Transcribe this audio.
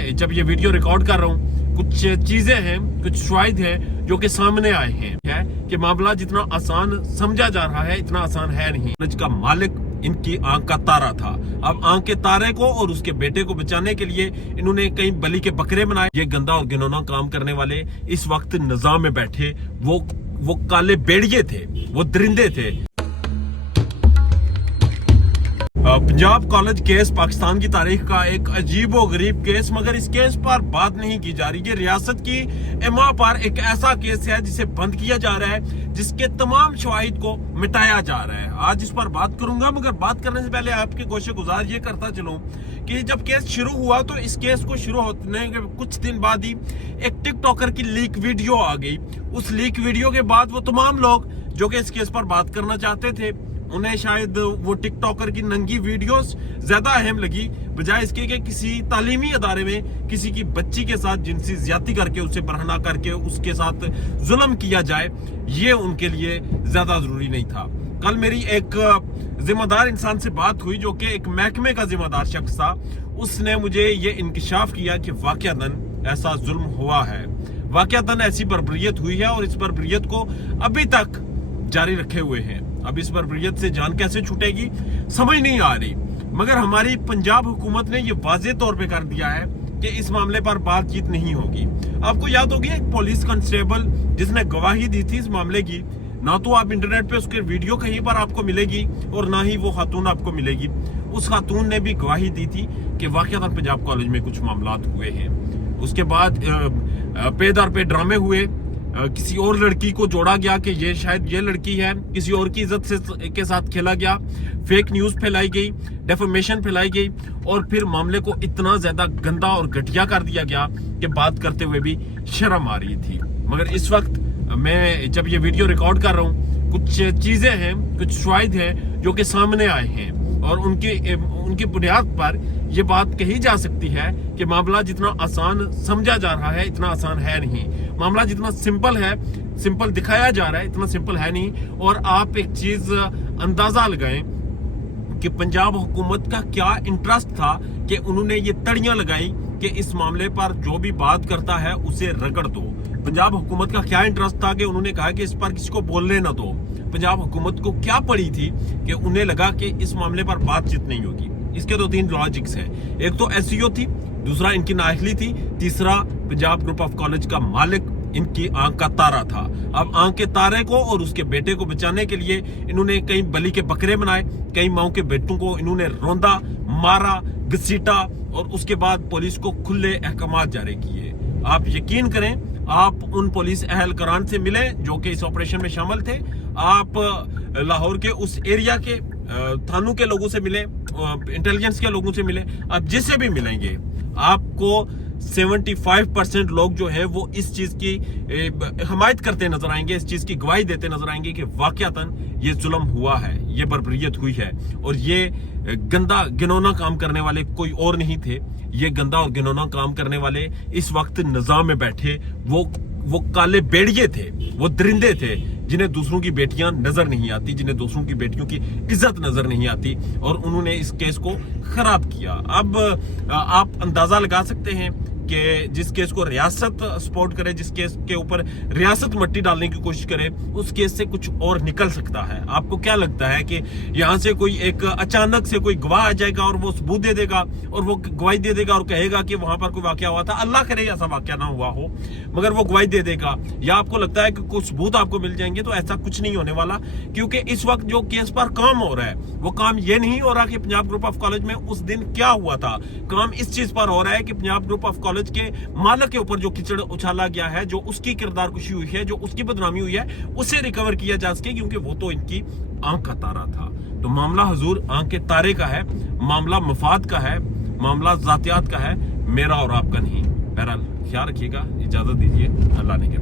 मैं जब ये वीडियो रिकॉर्ड कर रहा हूँ, कुछ चीजें हैं, कुछ शवाहिद हैं जो कि सामने आए हैं कि मामला जितना आसान समझा जा रहा है इतना आसान है नहीं। कॉलेज का मालिक इनकी आंख का तारा था। अब आंख के तारे को और उसके बेटे को बचाने के लिए इन्होंने कई बलि के बकरे बनाए। ये गंदा और घिनौना काम करने वाले इस वक्त निजाम में बैठे वो काले बेड़िए थे, वो दरिंदे थे। पंजाब कॉलेज केस पाकिस्तान की तारीख का एक अजीब व गरीब केस, मगर इस केस पर बात नहीं की जा रही। ये रियासत की इमा पर एक ऐसा केस है जिसे बंद किया जा रहा है, जिसके तमाम शवाहिद को मिटाया जा रहा है। आज इस पर बात करूंगा, मगर बात करने से पहले आपके गोशे गुजार ये करता चलूं कि जब केस शुरू हुआ तो इस केस को शुरू होने के कुछ दिन बाद ही एक टिकटॉकर की लीक वीडियो आ गई। उस लीक वीडियो के बाद वो तमाम लोग जो कि इस केस पर बात करना चाहते थे, उन्हें शायद वो टिकटॉकर की नंगी वीडियोस ज्यादा अहम लगी, बजाय इसके कि किसी तालीमी अदारे में किसी की बच्ची के साथ जिनसी ज्यादती करके उसे बरहना करके उसके साथ जुल्म किया जाए, ये उनके लिए ज्यादा जरूरी नहीं था। कल मेरी एक जिम्मेदार इंसान से बात हुई जो कि एक महकमे का जिम्मेदार शख्स था। उसने मुझे ये इंकशाफ किया कि वाकयातन ऐसा जुल्म हुआ है, वाकयातन ऐसी बर्बरियत हुई है और इस बर्बरियत को अभी तक जारी रखे हुए हैं। अब इस बर्बरियत से जान कैसे छूटेगी समझ नहीं आ रही, मगर हमारी पंजाब हुकूमत ने ये वाज़ेह तौर पे कर दिया है कि इस मामले पर बातचीत नहीं होगी। आपको याद होगी एक पुलिस कांस्टेबल जिसने गवाही दी थी इस मामले की, ना तो आप इंटरनेट पे उसके वीडियो कहीं पर आपको मिलेगी और ना ही वो खातून आपको मिलेगी। उस खातून ने भी गवाही दी थी कि वाकयातन पंजाब कॉलेज में कुछ मामलात हुए हैं। उसके बाद पे दर पे ड्रामे हुए, किसी और लड़की को जोड़ा गया कि ये शायद ये लड़की है, किसी और की इज्जत से के साथ खेला गया, फेक न्यूज फैलाई गई, डेफेमेशन फैलाई गई और फिर मामले को इतना ज्यादा गंदा और घटिया कर दिया गया कि बात करते हुए भी शर्म आ रही थी। मगर इस वक्त मैं जब ये वीडियो रिकॉर्ड कर रहा हूँ, कुछ चीजें हैं, कुछ शवाहिद हैं जो कि सामने आए हैं और उनकी बुनियाद पर यह बात कही जा सकती है कि मामला जितना आसान समझा जा रहा है इतना आसान है नहीं। मामला जितना सिंपल है, सिंपल दिखाया जा रहा है, इतना सिंपल है नहीं। और आप एक चीज अंदाजा लगाएं कि पंजाब हुकूमत का क्या इंटरेस्ट था कि उन्होंने ये तड़ियां लगाई कि इस मामले पर जो भी बात करता है उसे रगड़ दो। पंजाब हुकूमत का क्या इंटरेस्ट था कि उन्होंने कहा कि इस पर किसी को बोलने ना दो। पंजाब हुकूमत को क्या पड़ी थी कि उन्हें लगा कि इस मामले पर बातचीत नहीं होगी। इसके तो तीन लॉजिक्स हैं, एक तो एसईओ थी, दूसरा इनकी नाअहली थी, तीसरा पंजाब ग्रुप ऑफ कॉलेज का मालिक इनकी आंख का तारा था। अब आंख के तारे को और उसके बेटे को बचाने के लिए इन्होंने कई बलि के बकरे बनाए, कई माओं के बेटों को इन्होंने रौंदा, मारा, घसीटा और उसके बाद पुलिस को खुले अहकामात जारी किए। आप यकीन करें, आप उन पुलिस अहलकारान से मिले जो कि इस ऑपरेशन में शामिल थे, आप लाहौर के उस एरिया के थानों के लोगों से मिले, इंटेलिजेंस के लोगों से मिले, आप जिससे भी मिलेंगे आपको 75% लोग जो है वो इस चीज की हमायत करते नजर आएंगे, इस चीज की गवाही देते नजर आएंगे कि वाकयातन ये जुल्म हुआ है, ये बर्बरियत हुई है और ये गंदा घिनौना काम करने वाले कोई और नहीं थे। ये गंदा और घिनौना काम करने वाले इस वक्त निजाम में बैठे वो काले बेड़िए थे, वो दरिंदे थे, जिन्हें दूसरों की बेटियां नजर नहीं आती, जिन्हें दूसरों की बेटियों की इज्जत नजर नहीं आती और उन्होंने इस केस को खराब किया। अब आप अंदाजा लगा सकते हैं कि जिस केस को रियासत सपोर्ट करे, जिस केस के ऊपर रियासत मट्टी डालने की कोशिश करे, उस केस से कुछ और निकल सकता है। आपको क्या लगता है कि यहाँ से कोई एक अचानक से कोई गवाह आ जाएगा और वो सबूत दे देगा और वो गवाही दे देगा और कहेगा कि वहां पर कोई वाकया हुआ था? अल्लाह करे ऐसा वाकया ना हुआ हो, मगर वो गवाही दे देगा। या आपको लगता है कि कुछ सबूत आपको मिल जाएंगे? तो ऐसा कुछ नहीं होने वाला, क्योंकि इस वक्त जो केस पर काम हो रहा है वो काम ये नहीं हो रहा कि पंजाब ग्रुप ऑफ कॉलेज में उस दिन क्या हुआ था। काम इस चीज पर हो रहा है कि पंजाब ग्रुप ऑफ कॉलेज के मालिक के ऊपर जो कीचड़ उछाला गया है, जो उसकी किरदार कुशी हुई है, जो उसकी बदनामी हुई है, उसे रिकवर किया जा सके, क्योंकि वो तो इनकी आंख का तारा था। तो मामला हुजूर आंख के तारे का है, मामला मफाद का है, मामला जातियात का है, मेरा और आपका नहीं। बहरहाल ख्याल रखिएगा, इजाजत दीजिए, अल्लाह ने के